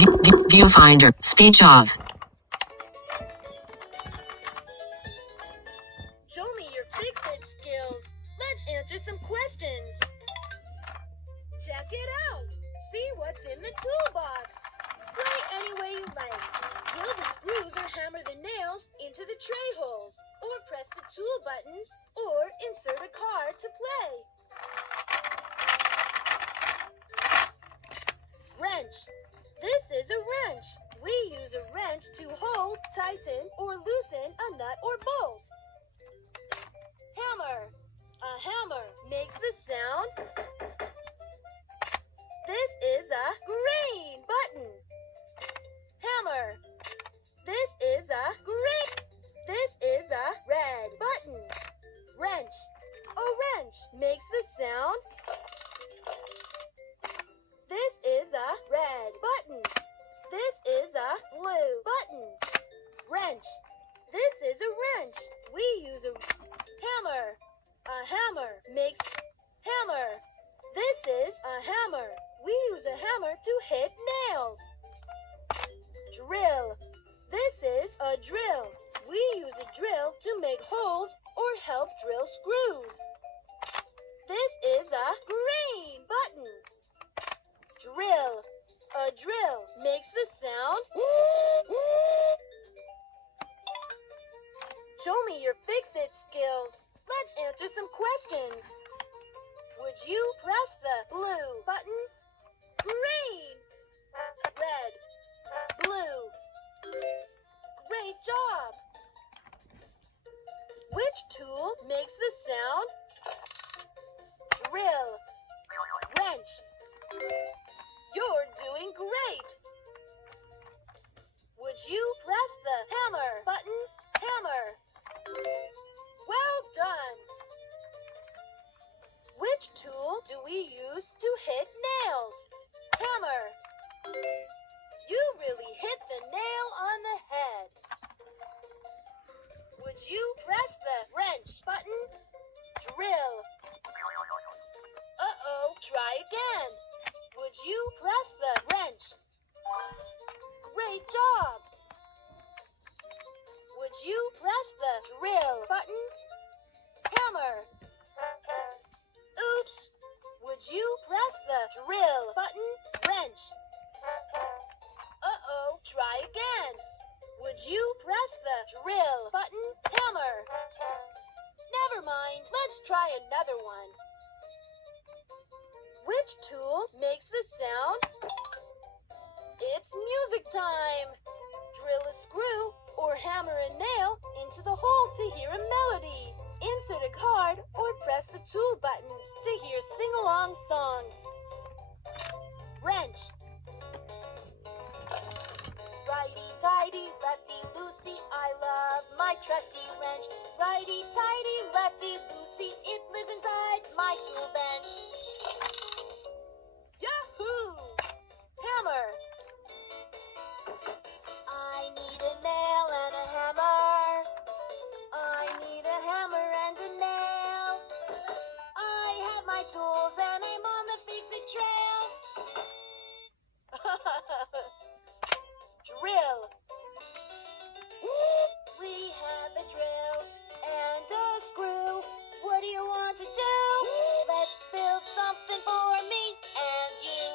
Viewfinder. Speech off. Show me your fix-it skills. Let's answer some questions. Check it out. See what's in the toolbox. Play any way you like. Drill the screws or hammer the nails into the tray holes, or press the tool buttons, or insert a card to play. Wrench. This is a wrench. We use a wrench to hold, tighten, or loosen a nut or bolt. Hammer. A hammer makes the sound. This is a green button. Hammer. This is a green. This is a red button. Wrench. A wrench makes the sound. This is a red button. This is a blue button. Wrench. This is a wrench. We use a hammer. A hammer makes hammer. This is a hammer. We use a hammer to hit nails. Drill. This is a drill. We use a drill to make holes or help drill screws. This is a green button. Drill. A drill makes the sound. Show me your fix-it skills. Let's answer some questions. Would you press the blue button? Green. Red. Blue. Great job. Which tool makes the sound? Drill. Wrench. You're doing great. Would you press the hammer button? Hammer. Well done. Which tool do we use to hit nails? Hammer. You really hit the nail on the head. Would you press the wrench button? Drill. Uh-oh, try again. Would you press the wrench? Great job. Would you press the drill button? Hammer. Oops. Would you press the drill button? Wrench. Uh-oh, try again. Would you press the drill button? Hammer. Never mind. Let's try another one. Which tool makes the sound? It's music time. Drill a screw or hammer a nail into the hole to hear a melody. Insert a card or press the tool buttons to hear sing-along songs. Wrench. Righty-tighty, lefty-loosey, I love my trusty wrench. Righty-tighty, lefty-loosey, it lives inside my tool bench. Yahoo! Hammer. I need a nail and a hammer. I need a hammer and a nail. I have my tools and I'm on the fix-it trail. Drill. We have a drill and a screw. What do you want to do? Let's build something for me and you.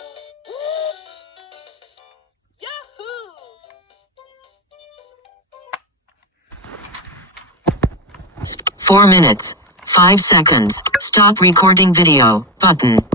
Yahoo! 4 minutes. 5 seconds. Stop recording video. Button.